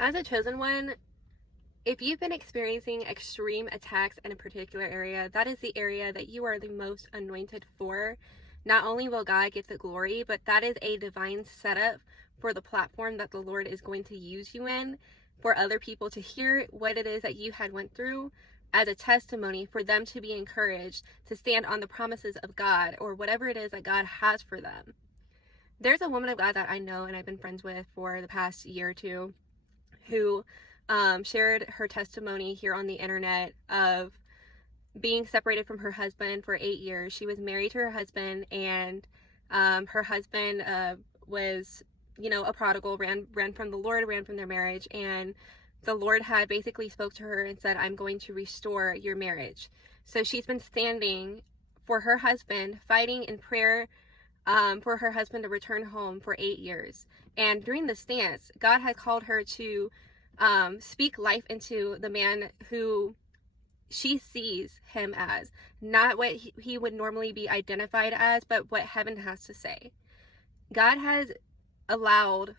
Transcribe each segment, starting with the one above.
As a chosen one, if you've been experiencing extreme attacks in a particular area, that is the area that you are the most anointed for. Not only will God get the glory, but that is a divine setup for the platform that the Lord is going to use you in, for other people to hear what it is that you had went through as a testimony, for them to be encouraged to stand on the promises of God or whatever it is that God has for them. There's a woman of God that I know and I've been friends with for the past year or two who shared her testimony here on the internet of being separated from her husband for 8 years. She was married to her husband, and her husband was, a prodigal, ran from the Lord, ran from their marriage, and the Lord had basically spoke to her and said, I'm going to restore your marriage. So she's been standing for her husband, fighting in prayer for her husband to return home for 8 years. And during the stance, God had called her to speak life into the man who she sees him as, not what he would normally be identified as, but what heaven has to say. God has allowed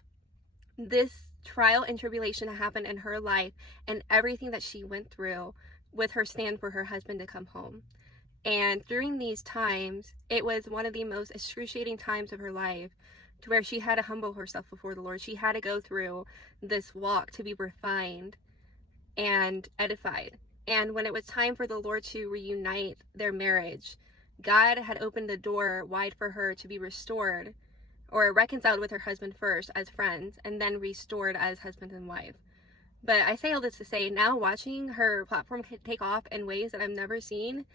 this trial and tribulation to happen in her life and everything that she went through with her stand for her husband to come home. And during these times, it was one of the most excruciating times of her life, to where she had to humble herself before the Lord. She had to go through this walk to be refined and edified. And when it was time for the Lord to reunite their marriage, God had opened the door wide for her to be restored, or reconciled with her husband first as friends, and then restored as husband and wife. But I say all this to say, now watching her platform take off in ways that I've never seen,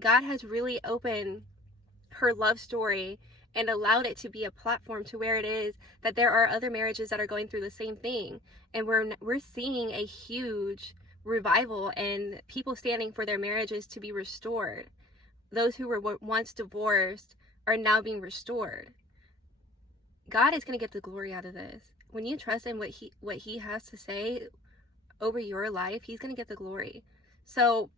God has really opened her love story and allowed it to be a platform to where it is that there are other marriages that are going through the same thing. And we're seeing a huge revival and people standing for their marriages to be restored. Those who were once divorced are now being restored. God is going to get the glory out of this. When you trust in what he has to say over your life, he's going to get the glory. So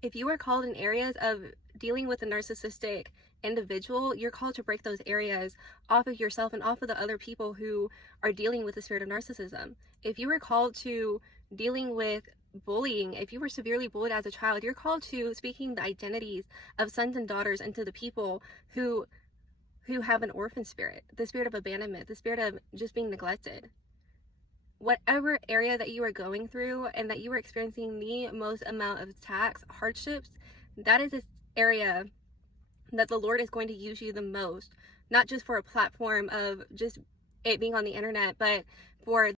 if you are called in areas of dealing with a narcissistic individual, you're called to break those areas off of yourself and off of the other people who are dealing with the spirit of narcissism. If you were called to dealing with bullying, if you were severely bullied as a child, you're called to speaking the identities of sons and daughters into the people who have an orphan spirit, the spirit of abandonment, the spirit of just being neglected. Whatever area that you are going through and that you are experiencing the most amount of attacks, hardships, that is this area that the Lord is going to use you the most, not just for a platform of just it being on the internet, but for